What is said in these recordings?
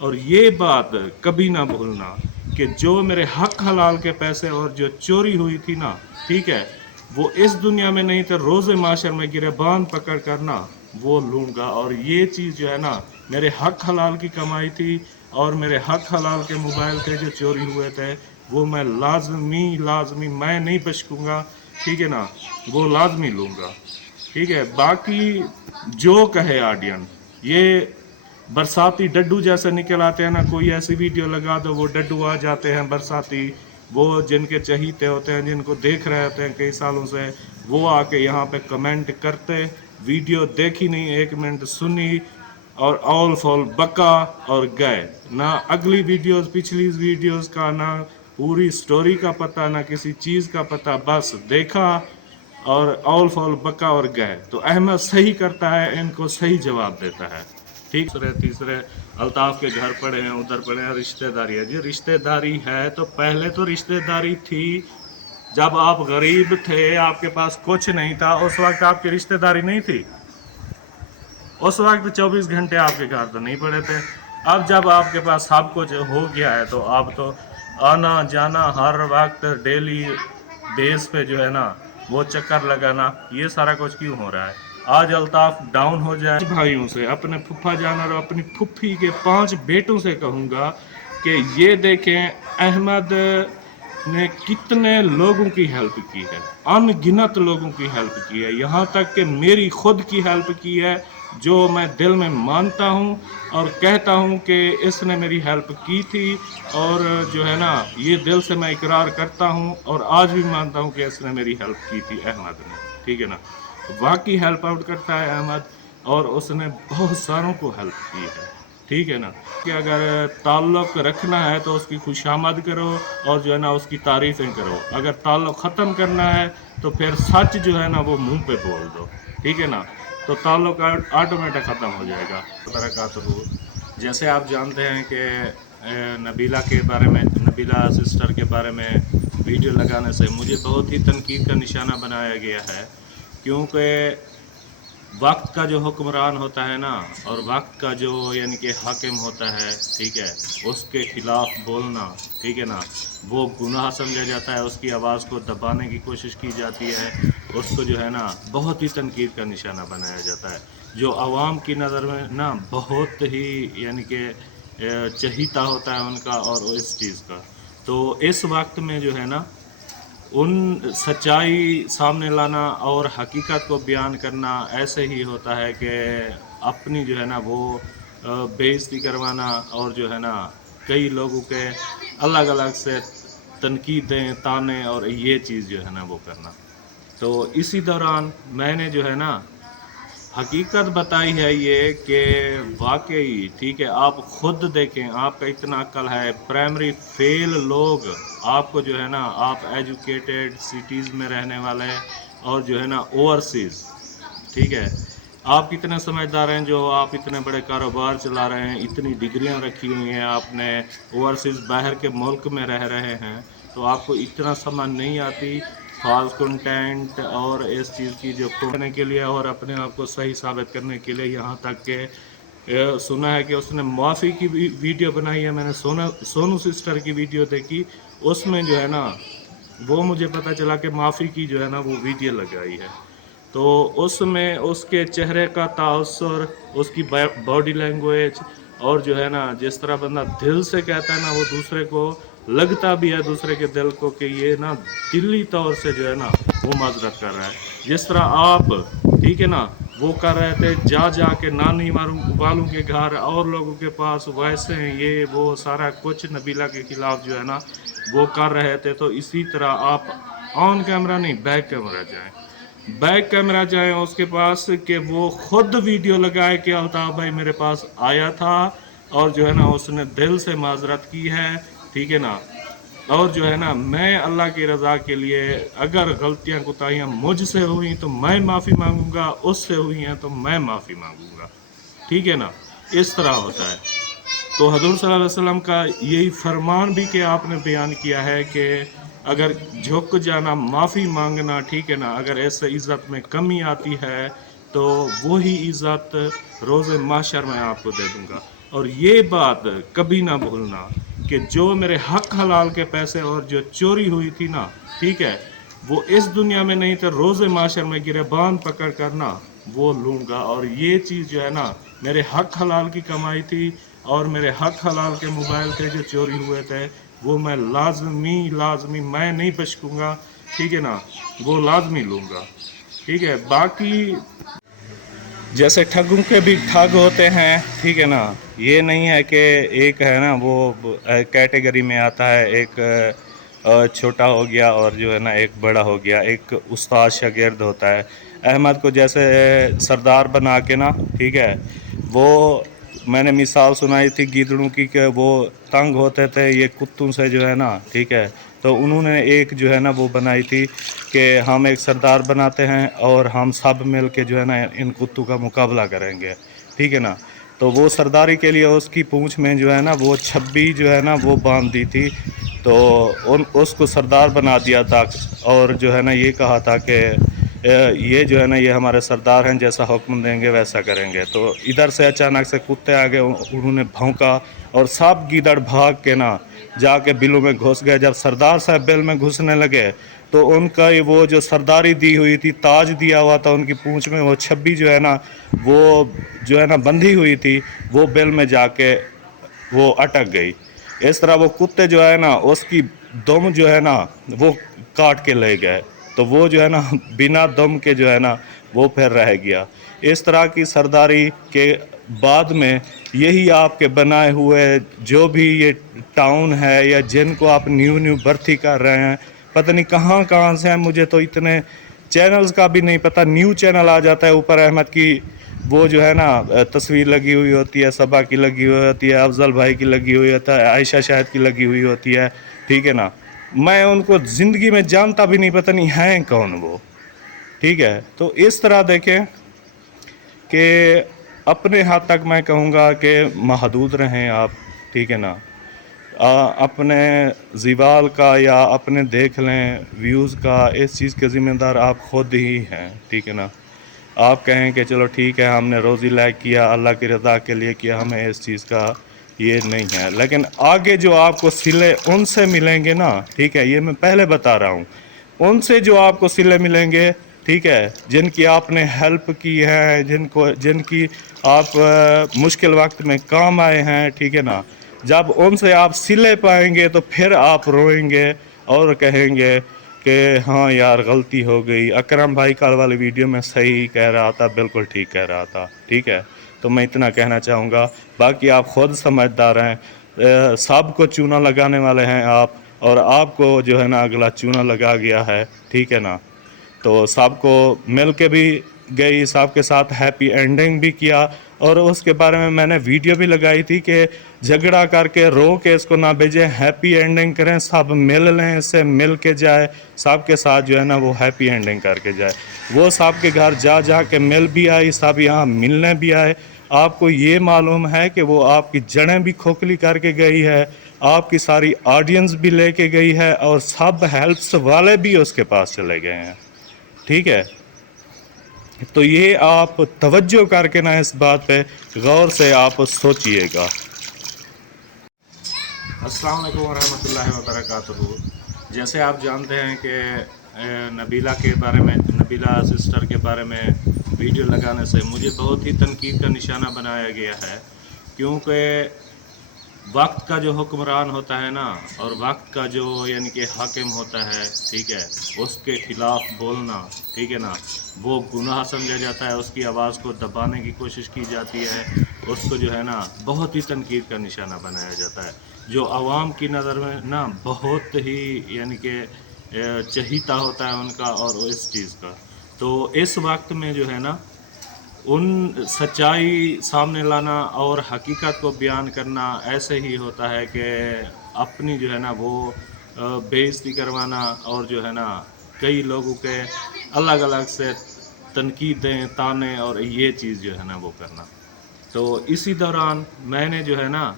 اور یہ بات کبھی نہ بھولنا کہ جو میرے حق حلال کے پیسے اور جو چوری ہوئی تھی نا، ٹھیک ہے، وہ اس دنیا میں نہیں تو روز معاشر میں گریبان پکڑ کرنا وہ لوں گا۔ اور یہ چیز جو ہے نا میرے حق حلال کی کمائی تھی، اور میرے حق حلال کے موبائل تھے جو چوری ہوئے تھے، وہ میں لازمی میں نہیں بچکوں گا، ٹھیک ہے نا، وہ لازمی لوں گا، ٹھیک ہے۔ باقی جو کہے آڈین، یہ برساتی ڈڈو جیسے نکل آتے ہیں نا، کوئی ایسی ویڈیو لگا دو وہ ڈڈو آ جاتے ہیں برساتی، وہ جن کے چہیتے ہوتے ہیں، جن کو دیکھ رہے ہوتے ہیں کئی سالوں سے، وہ آ کے یہاں پہ کمنٹ کرتے، ویڈیو دیکھی نہیں، 1 منٹ سنی اور آل فال بکا اور گئے، نہ اگلی ویڈیوز پچھلی ویڈیوز کا، نہ پوری سٹوری کا پتہ، نہ کسی چیز کا پتہ، بس دیکھا اور آل فال بکا اور گئے۔ تو احمد صحیح کرتا ہے، ان کو صحیح جواب دیتا ہے، ٹھیک۔ تیسرے الطاف کے گھر پڑے ہیں، ادھر پڑے ہیں، رشتہ داری ہے جی، رشتہ داری ہے تو پہلے تو رشتہ داری تھی جب آپ غریب تھے، آپ کے پاس کچھ نہیں تھا، اس وقت آپ کی رشتہ داری نہیں تھی، اس وقت 24 گھنٹے آپ کے گھر تو نہیں پڑے تھے۔ اب جب آپ کے پاس سب کچھ ہو گیا ہے تو اب تو آنا جانا ہر وقت ڈیلی بیس پہ جو ہے نا وہ چکر لگانا، یہ سارا کچھ کیوں ہو رہا ہے؟ آج الطاف ڈاؤن ہو جائے، بھائیوں سے، اپنے پھپھا جان اور اپنی پھپھی کے 5 بیٹوں سے کہوں گا کہ یہ دیکھیں احمد نے کتنے لوگوں کی ہیلپ کی ہے، ان گنت لوگوں کی ہیلپ کی ہے، یہاں تک کہ میری خود کی ہیلپ کی ہے، جو میں دل میں مانتا ہوں اور کہتا ہوں کہ اس نے میری ہیلپ کی تھی، اور جو ہے نا یہ دل سے میں اقرار کرتا ہوں اور آج بھی مانتا ہوں کہ اس نے میری ہیلپ کی تھی احمد نے، ٹھیک ہے نا۔ واقعی ہیلپ آؤٹ کرتا ہے احمد، اور اس نے بہت ساروں کو ہیلپ کی ہے، ٹھیک ہے نا۔ کہ اگر تعلق رکھنا ہے تو اس کی خوشامد کرو اور جو ہے نا اس کی تعریفیں کرو، اگر تعلق ختم کرنا ہے تو پھر سچ جو ہے نا وہ منہ پہ بول دو، ٹھیک ہے نا، تو تعلق آٹومیٹک ختم ہو جائے گا۔ برکاتہ، جیسے آپ جانتے ہیں کہ نبیلہ کے بارے میں، نبیلہ سسٹر کے بارے میں ویڈیو لگانے سے مجھے بہت ہی تنقید کا نشانہ بنایا گیا ہے، کیونکہ وقت کا جو حکمران ہوتا ہے نا، اور وقت کا جو یعنی کہ حاکم ہوتا ہے، ٹھیک ہے، اس کے خلاف بولنا، ٹھیک ہے نا، وہ گناہ سمجھا جاتا ہے، اس کی آواز کو دبانے کی کوشش کی جاتی ہے، اس کو جو ہے نا بہت ہی تنقید کا نشانہ بنایا جاتا ہے، جو عوام کی نظر میں نا بہت ہی یعنی کہ چہیتا ہوتا ہے ان کا اور اس چیز کا۔ تو اس وقت میں جو ہے نا ان سچائی سامنے لانا اور حقیقت کو بیان کرنا ایسے ہی ہوتا ہے کہ اپنی جو ہے نا وہ بے عزتی کروانا، اور جو ہے نا کئی لوگوں کے الگ الگ سے تنقیدیں، تانے اور یہ چیز جو ہے نا وہ کرنا۔ تو اسی دوران میں نے جو ہے نا حقیقت بتائی ہے یہ کہ واقعی، ٹھیک ہے، آپ خود دیکھیں، آپ کا اتنا عقل ہے، پرائمری فیل لوگ آپ کو جو ہے نا، آپ ایجوکیٹڈ سٹیز میں رہنے والے اور جو ہے نا اوورسیز، ٹھیک ہے، آپ کتنے سمجھدار ہیں جو آپ اتنے بڑے کاروبار چلا رہے ہیں، اتنی ڈگریاں رکھی ہوئی ہیں آپ نے، اوورسیز باہر کے ملک میں رہ رہے ہیں، تو آپ کو اتنا سمجھ نہیں آتی فالس کنٹینٹ اور اس چیز کی جو کرنے کے لیے اور اپنے آپ کو صحیح ثابت کرنے کے لیے، یہاں تک کہ سنا ہے کہ اس نے معافی کی ویڈیو بنائی ہے، میں نے سونو سسٹر کی ویڈیو دیکھی، اس میں جو ہے نا وہ مجھے پتہ چلا کہ معافی کی جو ہے نا وہ ویڈیو لگائی ہے، تو اس میں اس کے چہرے کا تاثر، اس کی باڈی لینگویج، اور جو ہے نا جس طرح بندہ دل سے کہتا ہے نا، وہ دوسرے کو لگتا بھی ہے، دوسرے کے دل کو، کہ یہ نا دلی طور سے جو ہے نا وہ معذرت کر رہا ہے، جس طرح آپ، ٹھیک ہے نا، وہ کر رہے تھے جا کے نانی والوں کے گھر اور لوگوں کے پاس، ویسے ہیں یہ وہ سارا کچھ نبیلہ کے خلاف جو ہے نا وہ کر رہے تھے، تو اسی طرح آپ آن کیمرہ نہیں، بیک کیمرہ جائیں، بیک کیمرہ جائیں اس کے پاس، کہ وہ خود ویڈیو لگائے کہ الطاف بھائی میرے پاس آیا تھا اور جو ہے نا اس نے دل سے معذرت کی ہے، ٹھیک ہے نا، اور جو ہے نا میں اللہ کی رضا کے لیے اگر غلطیاں کوتاہیاں مجھ سے ہوئیں تو میں معافی مانگوں گا، اس سے ہوئی ہیں تو میں معافی مانگوں گا، ٹھیک ہے نا، اس طرح ہوتا ہے۔ تو حضور صلی اللہ علیہ وسلم کا یہی فرمان بھی کہ آپ نے بیان کیا ہے کہ اگر جھک جانا، معافی مانگنا، ٹھیک ہے نا، اگر ایسے عزت میں کمی آتی ہے تو وہی عزت روز محشر میں آپ کو دے دوں گا۔ اور یہ بات کبھی نہ بھولنا کہ جو میرے حق حلال کے پیسے اور جو چوری ہوئی تھی نا، ٹھیک ہے، وہ اس دنیا میں نہیں تو روز معاشر میں گریباں پکڑ کر نا وہ لوں گا. اور یہ چیز جو ہے نا میرے حق حلال کی کمائی تھی، اور میرے حق حلال کے موبائل تھے جو چوری ہوئے تھے، وہ میں لازمی میں نہیں بچکوں گا، ٹھیک ہے نا، وہ لازمی لوں گا. ٹھیک ہے. باقی جیسے ٹھگوں کے بھی ٹھگ ہوتے ہیں، ٹھیک ہے نا، یہ نہیں ہے کہ ایک ہے نا وہ کیٹیگری میں آتا ہے، ایک چھوٹا ہو گیا اور جو ہے نا ایک بڑا ہو گیا. ایک استاد شاگرد ہوتا ہے. احمد کو جیسے سردار بنا کے نا، ٹھیک ہے، وہ میں نے مثال سنائی تھی گیدڑوں کی کہ وہ تنگ ہوتے تھے یہ کتوں سے جو ہے نا، ٹھیک ہے، تو انہوں نے ایک جو ہے نا وہ بنائی تھی کہ ہم ایک سردار بناتے ہیں اور ہم سب مل کے جو ہے نا ان کتوں کا مقابلہ کریں گے، ٹھیک ہے نا. تو وہ سرداری کے لیے اس کی پونچھ میں جو ہے نا وہ چھبی جو ہے نا وہ باندھ دی تھی، تو اس کو سردار بنا دیا تھا، اور جو ہے نا یہ کہا تھا کہ یہ جو ہے نا یہ ہمارے سردار ہیں، جیسا حکم دیں گے ویسا کریں گے. تو ادھر سے اچانک سے کتے آ گئے، انہوں نے بھونکا اور سب گیدڑ بھاگ کے نا جا کے بلوں میں گھس گئے. جب سردار صاحب بل میں گھسنے لگے تو ان کا وہ جو سرداری دی ہوئی تھی، تاج دیا ہوا تھا ان کی پونچھ میں، وہ چھبی جو ہے نا وہ جو ہے نا بندھی ہوئی تھی، وہ بل میں جا کے وہ اٹک گئی. اس طرح وہ کتے جو ہے نا اس کی دم جو ہے نا وہ کاٹ کے لے گئے، تو وہ جو ہے نا بنا دم کے جو ہے نا وہ پھر رہ گیا. اس طرح کی سرداری کے بعد میں یہی آپ کے بنائے ہوئے جو بھی یہ ٹاؤن ہے یا جن کو آپ نیو بھرتی کر رہے ہیں، پتہ نہیں کہاں سے ہیں، مجھے تو اتنے چینلز کا بھی نہیں پتہ. نیو چینل آ جاتا ہے اوپر، احمد کی وہ جو ہے نا تصویر لگی ہوئی ہوتی ہے، صبا کی لگی ہوئی ہوتی ہے، افضل بھائی کی لگی ہوئی ہوتی ہے، عائشہ شاہد کی لگی ہوئی ہوتی ہے، ٹھیک ہے نا. میں ان کو زندگی میں جانتا بھی نہیں، پتہ نہیں ہیں کون وہ، ٹھیک ہے. تو اس طرح دیکھیں کہ اپنے حد تک میں کہوں گا کہ محدود رہیں آپ، ٹھیک ہے نا. اپنے زوال کا یا اپنے دیکھ لیں ویوز کا، اس چیز کے ذمہ دار آپ خود ہی ہیں، ٹھیک ہے نا. آپ کہیں کہ چلو ٹھیک ہے ہم نے روزی لائک کیا، اللہ کی رضا کے لیے کیا، ہمیں اس چیز کا یہ نہیں ہے. لیکن آگے جو آپ کو صلے ان سے ملیں گے نا، ٹھیک ہے، یہ میں پہلے بتا رہا ہوں، ان سے جو آپ کو صلے ملیں گے، ٹھیک ہے، جن کی آپ نے ہیلپ کی ہے، جن کی آپ مشکل وقت میں کام آئے ہیں، ٹھیک ہے نا، جب ان سے آپ صلے پائیں گے تو پھر آپ روئیں گے اور کہیں گے کہ ہاں یار غلطی ہو گئی. اکرم بھائی کل والی ویڈیو میں صحیح کہہ رہا تھا، بالکل ٹھیک کہہ رہا تھا، ٹھیک ہے. تو میں اتنا کہنا چاہوں گا، باقی آپ خود سمجھدار ہیں، سب کو چونا لگانے والے ہیں آپ، اور آپ کو جو ہے نا اگلا چونا لگا گیا ہے، ٹھیک ہے نا. تو سب کو مل کے بھی گئی، سب کے ساتھ ہیپی اینڈنگ بھی کیا. اور اس کے بارے میں نے ویڈیو بھی لگائی تھی کہ جھگڑا کر کے رو کے اس کو نہ بھیجیں، ہیپی اینڈنگ کریں، سب مل لیں، اس سے مل کے جائے، سب کے ساتھ جو ہے نا وہ ہیپی اینڈنگ کر کے جائے. وہ سب کے گھر جا کے مل بھی آئی، سب یہاں ملنے بھی آئے. آپ کو یہ معلوم ہے کہ وہ آپ کی جڑیں بھی کھوکھلی کر کے گئی ہے، آپ کی ساری آڈینس بھی لے کے گئی ہے، اور سب ہیلپس والے بھی اس کے پاس چلے گئے ہیں، ٹھیک ہے. تو یہ آپ توجہ کر کے نا اس بات پہ غور سے آپ سوچئے گا. السلام علیکم ورحمۃ اللہ وبرکاتہ. جیسے آپ جانتے ہیں کہ نبیلہ کے بارے میں، نبیلہ سسٹر کے بارے میں ویڈیو لگانے سے مجھے بہت ہی تنقید کا نشانہ بنایا گیا ہے، کیونکہ وقت کا جو حکمران ہوتا ہے نا، اور وقت کا جو یعنی کہ حاکم ہوتا ہے، ٹھیک ہے، اس کے خلاف بولنا، ٹھیک ہے نا، وہ گناہ سمجھا جاتا ہے. اس کی آواز کو دبانے کی کوشش کی جاتی ہے، اس کو جو ہے نا بہت ہی تنقید کا نشانہ بنایا جاتا ہے، جو عوام کی نظر میں نا بہت ہی یعنی کہ چہیتا ہوتا ہے ان کا اور اس چیز کا. تو اس وقت میں جو ہے نا ان سچائی سامنے لانا اور حقیقت کو بیان کرنا ایسے ہی ہوتا ہے کہ اپنی جو ہے نا وہ بے عزتی کروانا، اور جو ہے نا کئی لوگوں کے الگ الگ سے تنقیدیں، تانے، اور یہ چیز جو ہے نا وہ کرنا. تو اسی دوران میں نے جو ہے نا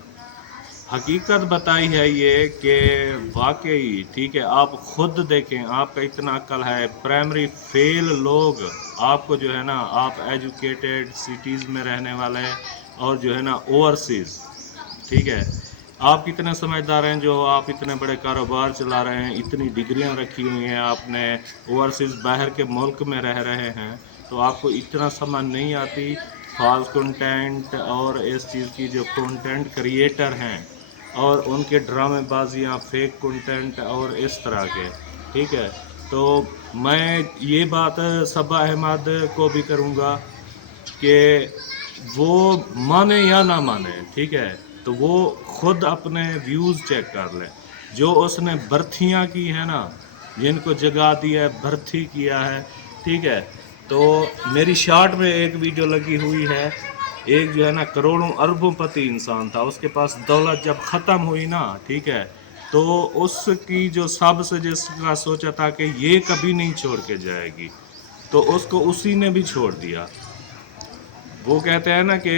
حقیقت بتائی ہے یہ کہ واقعی، ٹھیک ہے، آپ خود دیکھیں، آپ کا اتنا عقل ہے، پرائمری فیل لوگ آپ کو جو ہے نا، آپ ایجوکیٹڈ سٹیز میں رہنے والے اور جو ہے نا اوورسیز ठीक है। आप कितने समझदार हैं जो आप इतने बड़े कारोबार चला रहे हैं, इतनी डिग्रियां रखी हुई हैं, आपने ओवरसीज़ बाहर के मुल्क में रह रहे हैं, तो आपको इतना समझ नहीं आती फॉल्स कंटेंट और इस चीज़ की जो कंटेंट क्रिएटर हैं और उनके ड्रामेबाजियाँ, फेक कंटेंट और इस तरह के, ठीक है। तो मैं ये बात सबा अहमद को भी करूँगा कि वो माने या ना माने, ठीक है, तो वो खुद अपने व्यूज़ चेक कर ले। जो उसने भर्तियाँ की हैं ना, जिनको जगा दिया है, भर्ती किया है, ठीक है। तो मेरी शॉर्ट में एक वीडियो लगी हुई है, एक जो है ना करोड़ों अरबों पति इंसान था, उसके पास दौलत जब ख़त्म हुई ना, ठीक है, तो उसकी जो सबसे जिसका सोचा था कि ये कभी नहीं छोड़ के जाएगी, तो उसको उसी ने भी छोड़ दिया। वो कहते हैं ना कि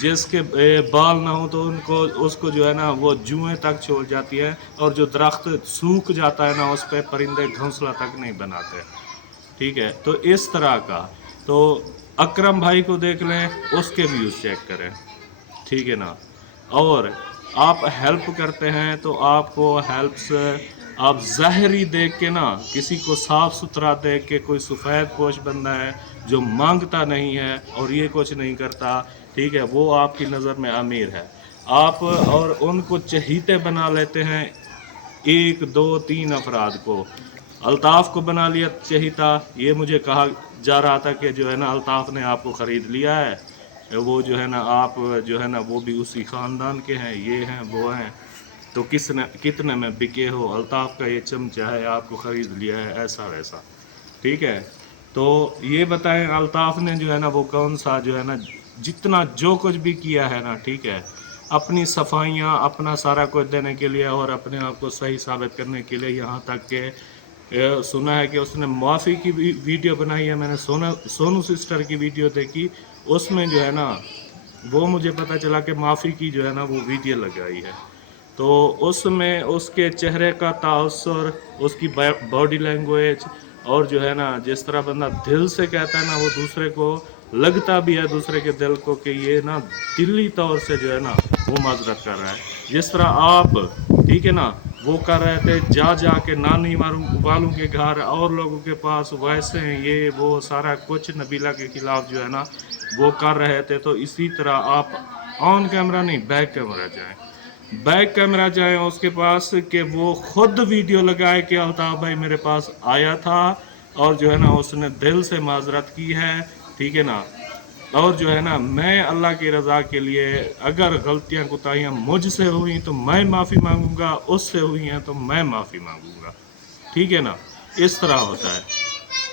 जिसके बाल ना हो तो उनको उसको जो है ना वो जुएं तक छोड़ जाती है, और जो दरख्त सूख जाता है ना उस पर परिंदे घोंसला तक नहीं बनाते, ठीक है। तो इस तरह का, तो अकरम भाई को देख लें, उसके व्यूज़ चेक करें, ठीक है ना। और आप हेल्प करते हैं तो आपको हेल्प से आप ज़ाहिरी देख के ना, किसी को साफ़ सुथरा देख के, कोई सफ़ेद पोश बंदा है जो मांगता नहीं है और ये कुछ नहीं करता, ठीक है, वो आपकी नज़र में अमीर है। आप और उनको चहीते बना लेते हैं, 1 2 3 अफराद को। अल्ताफ़ को बना लिया चहीता, ये मुझे कहा जा रहा था कि जो है ना अल्ताफ़ ने आपको ख़रीद लिया है, वो जो है ना आप जो है ना वो भी उसी ख़ानदान के हैं, ये हैं वो हैं, तो कितने में बिके हो, अल्ताफ़ का ये चमचा है, आपको ख़रीद लिया है, ऐसा वैसा, ठीक है। तो ये बताएं अल्ताफ़ ने जो है ना वो कौन सा जो है ना जितना जो कुछ भी किया है ना, ठीक है, अपनी सफाइयाँ, अपना सारा कुछ देने के लिए और अपने आप को सही साबित करने के लिए, यहाँ तक कि सुना है कि उसने माफ़ी की भी वीडियो बनाई है। मैंने सोनू सिस्टर की वीडियो देखी, उसमें जो है ना वो मुझे पता चला कि माफ़ी की जो है ना वो वीडियो लगाई है। तो उसमें उसके चेहरे का ताअस्सुर, उसकी बॉडी लैंग्वेज, और जो है ना जिस तरह बंदा दिल से कहता है ना, वो दूसरे को लगता भी है, दूसरे के दिल को, कि ये ना दिली तौर से जो है ना वो माजरत कर रहा है। जिस तरह आप, ठीक है ना, वो कर रहे थे जा के नानी वालों के घर और लोगों के पास, वैसे हैं ये वो सारा कुछ नबीला के खिलाफ जो है ना वो कर रहे थे। तो इसी तरह आप ऑन कैमरा नहीं, बैक कैमरा जाएं, बैक कैमरा जाए उसके पास, कि वो खुद वीडियो लगाए कि अल्ताफ़ भाई मेरे पास आया था और जो है ना उसने दिल से माजरत की है, ठीक है ना। और जो है ना मैं अल्लाह की रज़ा के लिए, अगर गलतियां कोताहियाँ मुझसे हुई तो मैं माफ़ी मांगूंगा, उससे हुई हैं तो मैं माफ़ी मांगूंगा, ठीक है ना। इस तरह होता है।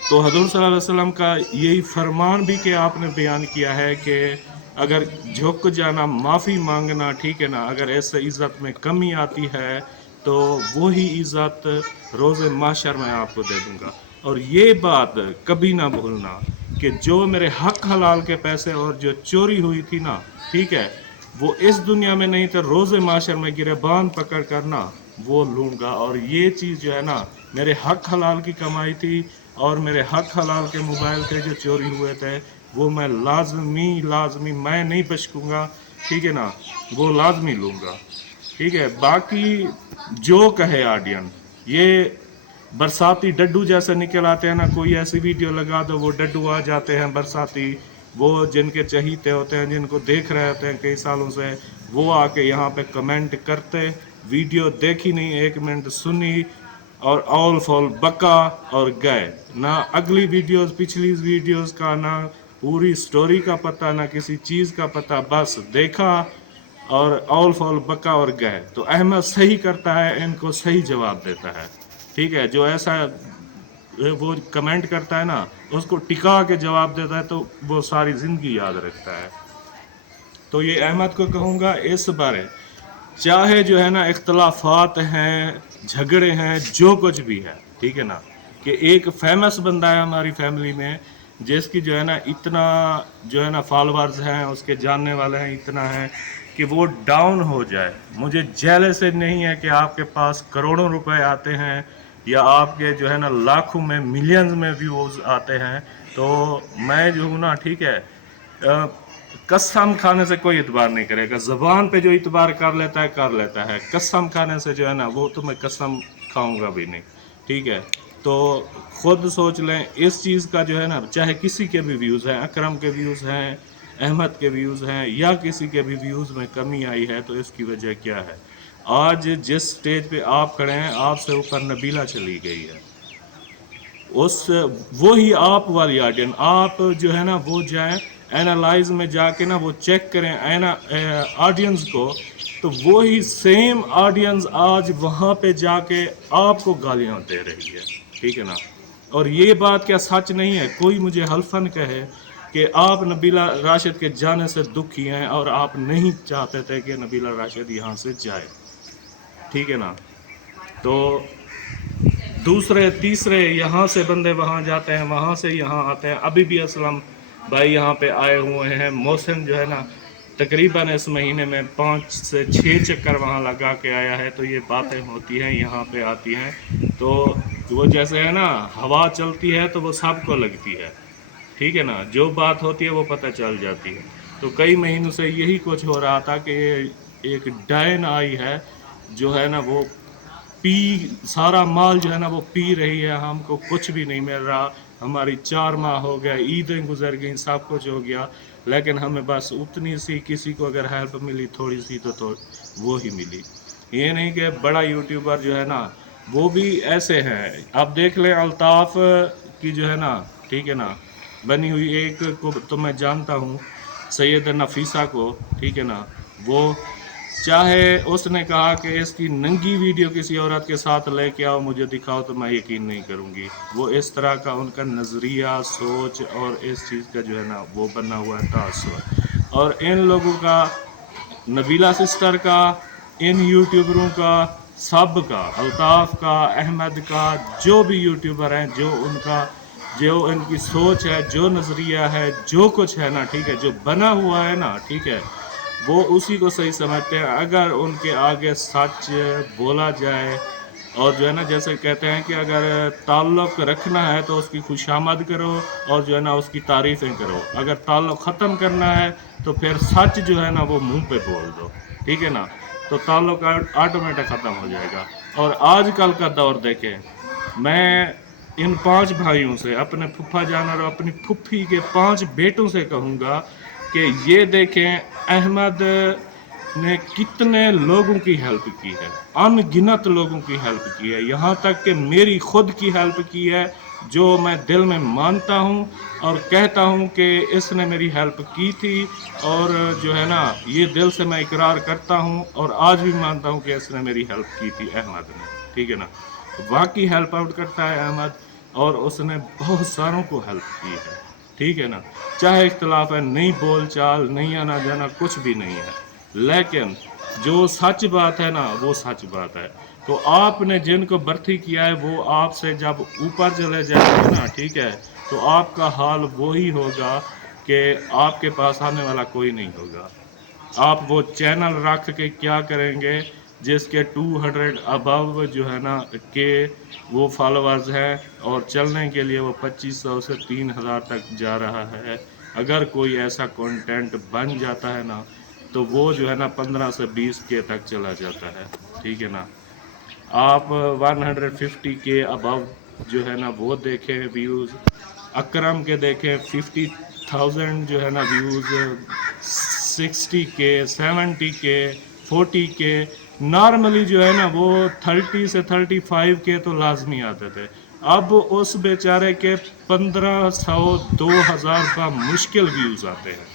तो हज़रत सल्लल्लाहु अलैहि वसल्लम का यही फरमान भी कि आपने बयान किया है कि अगर झुक जाना, माफ़ी मांगना, ठीक है ना, अगर ऐसे इज़्ज़त में कमी आती है तो वही इज़्ज़त रोज़े माशर में आपको दे दूँगा। और ये बात कभी ना भूलना कि जो मेरे हक हलाल के पैसे और जो चोरी हुई थी ना, ठीक है, वो इस दुनिया में नहीं तो रोज़े माशर में गिरबान पकड़ कर ना वो लूँगा। और ये चीज़ जो है ना मेरे हक हलाल की कमाई थी, और मेरे हक हलाल के मोबाइल थे जो चोरी हुए थे, वो मैं लाजमी मैं नहीं बचूँगा, ठीक है ना, वो लाजमी लूँगा, ठीक है। बाकी जो कहे ऑडियंस, ये बरसाती डड्डू जैसे निकल आते हैं ना, कोई ऐसी वीडियो लगा दो वो डड्डू आ जाते हैं बरसाती, वो जिनके चहीते होते हैं, जिनको देख रहे होते हैं कई सालों से, वो आके यहाँ पे कमेंट करते, वीडियो देखी नहीं, 1 मिनट सुनी और ऑल फॉल बका और गए ना। अगली वीडियोस, पिछली वीडियोस का ना पूरी स्टोरी का पता, ना किसी चीज़ का पता, बस देखा और ऑल फॉल बका और गए। तो अहमद सही करता है, इनको सही जवाब देता है, ठीक है। जो ऐसा वो कमेंट करता है ना, उसको टिका के जवाब देता है, तो वो सारी ज़िंदगी याद रखता है। तो ये अहमद को कहूँगा इस बारे, चाहे जो है ना इख्तलाफात हैं, झगड़े हैं, जो कुछ भी है, ठीक है ना, कि एक फेमस बंदा है हमारी फैमिली में जिसकी जो है ना इतना जो है ना फॉलोअर्स हैं, उसके जानने वाले हैं इतना है कि वो डाउन हो जाए। मुझे जेलसी नहीं है कि आपके पास करोड़ों रुपए आते हैं या आपके जो है ना लाखों में, मिलियंस में व्यूज़ आते हैं। तो मैं जो हूँ ना, ठीक है, कसम खाने से कोई इतबार नहीं करेगा, ज़बान पे जो इतबार कर लेता है, कसम खाने से जो है ना वो तो मैं कसम खाऊंगा भी नहीं, ठीक है। तो खुद सोच लें इस चीज़ का जो है ना, चाहे किसी के भी व्यूज़ हैं, अकरम के व्यूज़ हैं, अहमद के व्यूज़ हैं, या किसी के भी व्यूज़ में कमी आई है, तो इसकी वजह क्या है? आज जिस स्टेज पे आप खड़े हैं, आपसे ऊपर नबीला चली गई है। उस वो ही आप वाली ऑडियंस, आप जो है ना वो जाएं एनालाइज में जाके ना वो चेक करें ऑडियंस को, तो वो ही सेम ऑडियंस आज वहाँ पे जाके आपको गालियाँ दे रही है, ठीक है ना। और ये बात क्या सच नहीं है? कोई मुझे हल्फन कहे कि आप नबीला राशिद के जाने से दुखी हैं और आप नहीं चाहते थे कि नबीला राशिद यहाँ से जाए, ठीक है ना। तो दूसरे तीसरे यहाँ से बंदे वहाँ जाते हैं, वहाँ से यहाँ आते हैं। अभी भी असलम भाई यहाँ पे आए हुए हैं। मोहसिन जो है ना तकरीबन इस महीने में 5 से 6 चक्कर वहाँ लगा के आया है। तो ये बातें होती हैं, यहाँ पे आती हैं, तो वो जैसे है ना हवा चलती है तो वो सबको लगती है, ठीक है ना। जो बात होती है वो पता चल जाती है। तो कई महीनों से यही कुछ हो रहा था कि एक डायन आई है जो है ना वो पी सारा माल जो है ना वो पी रही है, हमको कुछ भी नहीं मिल रहा। हमारी 4 माह हो गया, ईदें गुजर गई, सब कुछ हो गया, लेकिन हमें बस उतनी सी किसी को अगर हेल्प मिली थोड़ी सी तो वो ही मिली। ये नहीं कि बड़ा यूट्यूबर जो है ना वो भी ऐसे हैं। आप देख लें अल्ताफ़ की जो है ना, ठीक है ना, बनी हुई एक को तो मैं जानता हूँ, सैयद नफीसा को, ठीक है ना। वो चाहे उसने कहा कि इसकी नंगी वीडियो किसी औरत के साथ लेके आओ मुझे दिखाओ, तो मैं यकीन नहीं करूँगी। वो इस तरह का उनका नज़रिया, सोच और इस चीज़ का जो है ना वो बना हुआ है तासुर। और इन लोगों का, नबीला सिस्टर का, इन यूट्यूबरों का, सब का, अल्ताफ़ का, अहमद का, जो भी यूट्यूबर हैं, जो इनकी सोच है, जो नज़रिया है, जो कुछ है ना, ठीक है, जो बना हुआ है ना, ठीक है, वो उसी को सही समझते हैं। अगर उनके आगे सच बोला जाए, और जो है ना जैसे कहते हैं कि अगर ताल्लुक़ रखना है तो उसकी खुशामद करो और जो है ना उसकी तारीफ़ें करो। अगर ताल्लुक़ ख़त्म करना है तो फिर सच जो है ना वो मुंह पे बोल दो, ठीक है ना। तो ताल्लुक़ ऑटोमेटिक ख़त्म हो जाएगा। और आजकल का दौर देखें, मैं इन 5 भाइयों से, अपने फूफा जान और अपनी फूफी के 5 बेटों से कहूँगा कि ये देखें अहमद ने कितने लोगों की हेल्प की है, अनगिनत लोगों की हेल्प की है, यहाँ तक कि मेरी खुद की हेल्प की है, जो मैं दिल में मानता हूँ और कहता हूँ कि इसने मेरी हेल्प की थी। और जो है ना ये दिल से मैं इकरार करता हूँ और आज भी मानता हूँ कि इसने मेरी हेल्प की थी अहमद ने, ठीक है ना। वाकई हेल्प आउट करता है अहमद, और उसने बहुत सारों को हेल्प की है, ठीक है ना। चाहे इख्तलाफ है, नहीं बोल चाल, नहीं आना जाना, कुछ भी नहीं है, लेकिन जो सच बात है ना वो सच बात है। तो आपने जिनको भर्ती किया है वो आपसे जब ऊपर चले जाएंगे ना, ठीक है, तो आपका हाल वही होगा कि आपके पास आने वाला कोई नहीं होगा। आप वो चैनल रख के क्या करेंगे जिसके 200 अबव जो है ना के वो फॉलोअर्स हैं, और चलने के लिए वो 2500 से 3000 तक जा रहा है। अगर कोई ऐसा कंटेंट बन जाता है ना तो वो जो है ना 15 से 20 के तक चला जाता है, ठीक है ना। आप 150 के अबव जो है ना वो देखें व्यूज़, अकरम के देखें 50,000 जो है ना व्यूज़, 60 के, 70 के, 40 के, नॉर्मली जो है ना वो 30 से 35 के तो लाजमी आते थे। अब उस बेचारे के 1500 2000 का मुश्किल व्यूज़ आते हैं,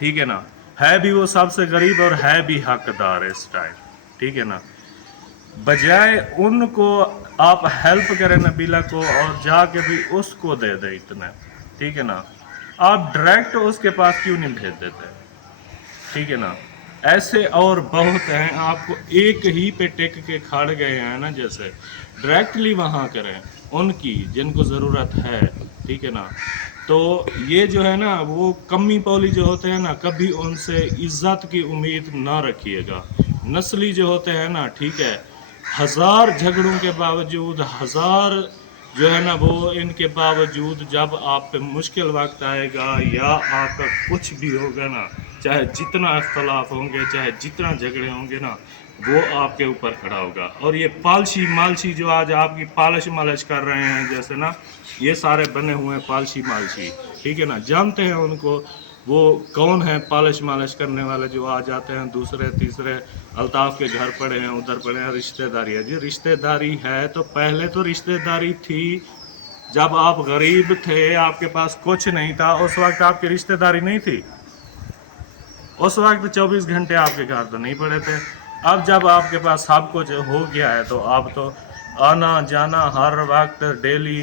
ठीक है ना। है भी वो सबसे गरीब और है भी हकदार इस टाइम, ठीक है ना। बजाय उनको आप हेल्प करें नबीला को और जाके भी उसको दे दे इतना, ठीक है ना। आप डायरेक्ट उसके पास क्यों नहीं भेज देते, ठीक है ना। ऐसे और बहुत हैं, आपको एक ही पे टिक के खड़ गए हैं ना, जैसे डायरेक्टली वहाँ करें उनकी जिनको ज़रूरत है, ठीक है ना। तो ये जो है ना वो कमी पौली जो होते हैं ना, कभी उनसे इज्जत की उम्मीद ना रखिएगा। नस्ली जो होते हैं ना, ठीक है, 1000 झगड़ों के बावजूद, 1000 जो है ना वो इनके बावजूद जब आप पे मुश्किल वक्त आएगा या आपका कुछ भी होगा ना, चाहे जितना इख्तलाफ होंगे, चाहे जितना झगड़े होंगे ना, वो आपके ऊपर खड़ा होगा। और ये पालशी मालशी जो आज आपकी पालिश मालिश कर रहे हैं जैसे ना, ये सारे बने हुए हैं पालशी मालशी, ठीक है ना, जानते हैं उनको वो कौन है पालिश मालिश करने वाले जो आ जाते हैं दूसरे तीसरे अल्ताफ के घर पड़े हैं, उधर पड़े हैं, रिश्तेदारी है जी। रिश्तेदारी है तो पहले तो रिश्तेदारी थी जब आप गरीब थे, आपके पास कुछ नहीं था, उस वक्त आपकी रिश्तेदारी नहीं थी। उस वक्त 24 घंटे आपके घर तो नहीं पड़े थे। अब जब आपके पास सब कुछ हो गया है तो आप तो आना जाना हर वक्त डेली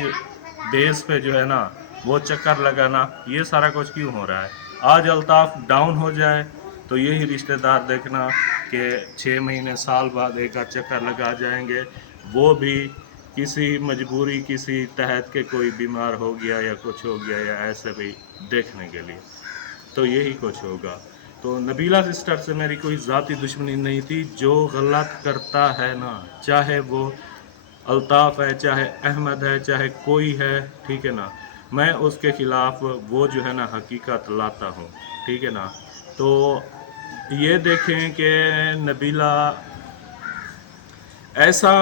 बेस पे जो है ना वो चक्कर लगाना, ये सारा कुछ क्यों हो रहा है? आज अल्ताफ डाउन हो जाए तो यही रिश्तेदार देखना कि 6 महीने साल बाद एक आध चक्कर लगा जाएंगे, वो भी किसी मजबूरी किसी तहत के कोई बीमार हो गया या कुछ हो गया या ऐसे भी देखने के लिए, तो यही कुछ होगा। तो नबीला सिस्टर से मेरी कोई ज़ाती दुश्मनी नहीं थी। जो गलत करता है ना, चाहे वो अल्ताफ़ है, चाहे अहमद है, चाहे कोई है, ठीक है ना, मैं उसके ख़िलाफ़ वो जो है ना हकीकत लाता हूँ, ठीक है ना। तो ये देखें कि नबीला ऐसा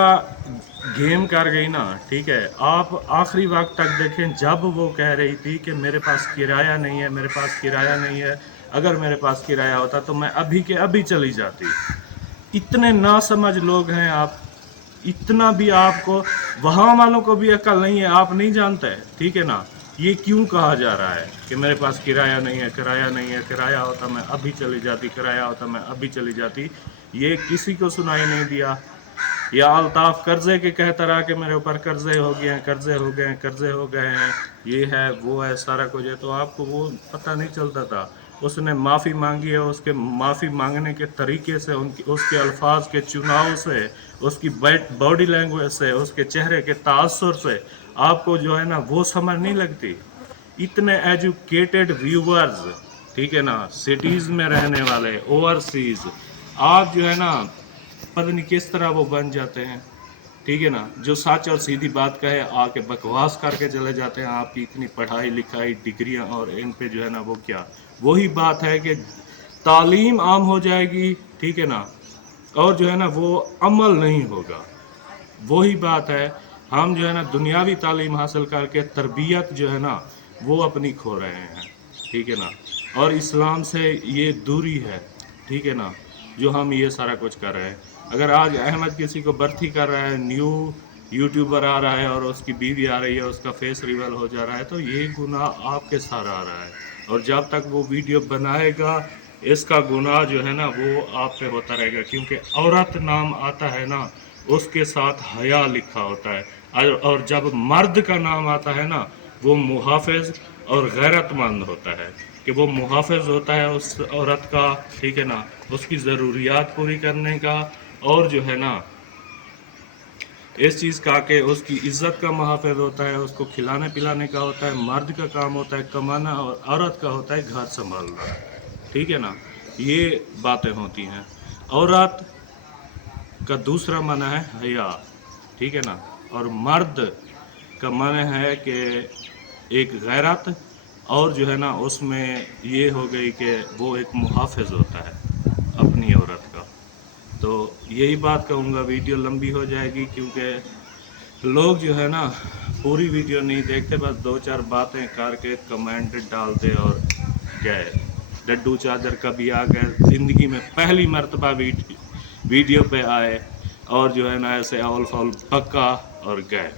गेम कर गई ना, ठीक है। आप आखिरी वक्त तक देखें, जब वो कह रही थी कि मेरे पास किराया नहीं है, मेरे पास किराया नहीं है, अगर मेरे पास किराया होता तो मैं अभी के अभी चली जाती। इतने नासमझ लोग हैं आप, इतना भी आपको वहाँ वालों को भी अकल नहीं है, आप नहीं जानते, ठीक है ना। ये क्यों कहा जा रहा है कि मेरे पास किराया नहीं है, किराया नहीं है, किराया होता मैं अभी चली जाती, किराया होता मैं अभी चली जाती, ये किसी को सुनाई नहीं दिया। या अल्ताफ कर्जे के कहता रहा कि मेरे ऊपर कर्जे हो गए हैं, कर्जे हो गए हैं, कर्जे हो गए हैं, ये है वो है सारा कुछ है, तो आपको वो पता नहीं चलता था। उसने माफ़ी मांगी है, उसके माफ़ी मांगने के तरीके से, उनकी उसके अल्फाज के चुनाव से, उसकी बॉडी लैंग्वेज से, उसके चेहरे के तासुर से आपको जो है ना वो समझ नहीं लगती। इतने एजुकेटेड व्यूवर्स, ठीक है ना, सिटीज़ में रहने वाले, ओवरसीज़, आप जो है ना पता नहीं किस तरह वो बन जाते हैं, ठीक है ना। जो सच और सीधी बात कहे आके बकवास करके चले जाते हैं। आपकी इतनी पढ़ाई लिखाई डिग्रियां और इन पे जो है ना वो क्या, वही बात है कि तालीम आम हो जाएगी, ठीक है ना, और जो है ना वो अमल नहीं होगा। वही बात है, हम जो है ना दुनियावी तालीम हासिल करके तरबियत जो है ना वो अपनी खो रहे हैं, ठीक है ना। और इस्लाम से ये दूरी है, ठीक है ना, जो हम ये सारा कुछ कर रहे हैं। अगर आज अहमद किसी को भर्ती कर रहा है, न्यू यूट्यूबर आ रहा है और उसकी बीवी आ रही है, उसका फेस रिवील हो जा रहा है, तो ये गुनाह आपके साथ आ रहा है। और जब तक वो वीडियो बनाएगा इसका गुनाह जो है ना वो आप पे होता रहेगा, क्योंकि औरत नाम आता है ना उसके साथ हया लिखा होता है। और जब मर्द का नाम आता है ना वो मुहाफिज और गैरतमंद होता है, कि वो मुहाफिज होता है उस औरत का, ठीक है ना, उसकी ज़रूरियात पूरी करने का, और जो है ना इस चीज़ का कि उसकी इज्जत का मुहाफिज होता है, उसको खिलाने पिलाने का होता है। मर्द का काम होता है कमाना और औरत का होता है घर संभालना, ठीक है ना। ये बातें होती हैं। औरत का दूसरा माना है हया, ठीक है ना, और मर्द का माना है कि एक गैरत, और जो है ना उसमें ये हो गई कि वो एक मुहाफिज होता है अपनी औरत का। तो यही बात कहूँगा, वीडियो लंबी हो जाएगी क्योंकि लोग जो है ना पूरी वीडियो नहीं देखते, बस दो चार बातें करके कमेंट डालते और गए। डड्डू चादर कभी आ गए, ज़िंदगी में पहली मर्तबा वीडियो पे आए और जो है ना ऐसे आउल फाउल पक्का और गए।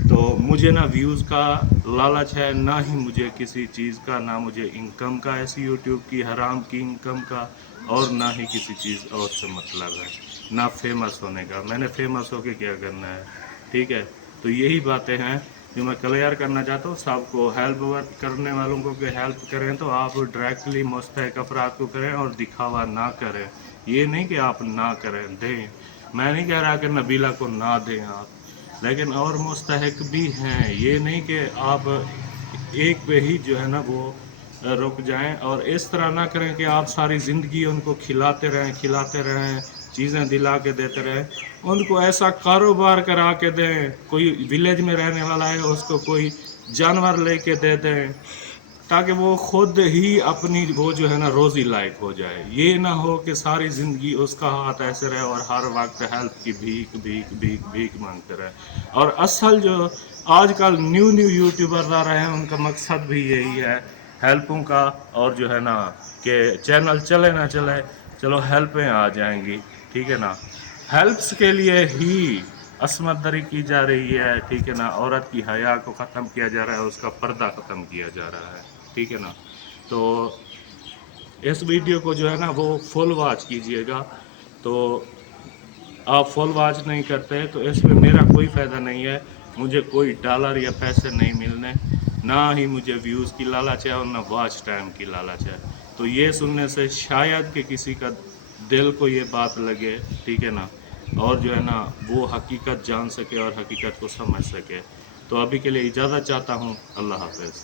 तो मुझे ना व्यूज़ का लालच है, ना ही मुझे किसी चीज़ का, ना मुझे इनकम का, ऐसी यूट्यूब की हराम की इनकम का, और ना ही किसी चीज़ और से मतलब है, ना फेमस होने का। मैंने फेमस होके क्या करना है, ठीक है। तो यही बातें हैं जो मैं क्लियर करना चाहता हूँ सबको। हेल्प वर्क करने वालों को कि हेल्प करें तो आप डायरेक्टली मुस्तहक अफराद को करें और दिखावा ना करें। ये नहीं कि आप ना करें, दें। मैं नहीं कह रहा कि नबीला को ना दें आप, लेकिन और मुस्तहक भी हैं। ये नहीं कि आप एक पे ही जो है ना वो रुक जाएं, और इस तरह ना करें कि आप सारी ज़िंदगी उनको खिलाते रहें چیزیں دلا کے دیتے رہے، ان کو ایسا کاروبار کرا کے دیں، کوئی ولیج میں رہنے والا ہے اس کو کوئی جانور لے کے دے دیں، تاکہ وہ خود ہی اپنی وہ جو ہے نا روزی لائق ہو جائے. یہ نہ ہو کہ ساری زندگی اس کا ہاتھ ایسے رہے اور ہر وقت ہیلپ کی بھیک مانگتے رہے. اور اصل جو آج کل نیو یوٹیوبر آ رہے ہیں ان کا مقصد بھی یہی ہے ہیلپوں کا، اور جو ہے نا کہ چینل چلے نہ چلے چلو ہیلپیں آ جائیں گی، ٹھیک ہے نا. ہیلپس کے لیے ہی عصمت دری کی جا رہی ہے، ٹھیک ہے نا. عورت کی حیا کو ختم کیا جا رہا ہے، اس کا پردہ ختم کیا جا رہا ہے، ٹھیک ہے نا. تو اس ویڈیو کو جو ہے نا وہ فل واچ کیجئے گا. تو آپ فل واچ نہیں کرتے تو اس میں میرا کوئی فائدہ نہیں ہے، مجھے کوئی ڈالر یا پیسے نہیں ملنے، نہ ہی مجھے ویوز کی لالچ ہے اور نہ واچ ٹائم کی لالچ ہے. تو یہ سننے سے شاید کہ کسی کا دل کو یہ بات لگے، ٹھیک ہے نا، اور جو ہے نا وہ حقیقت جان سکے اور حقیقت کو سمجھ سکے. تو ابھی کے لیے اجازت چاہتا ہوں. اللہ حافظ.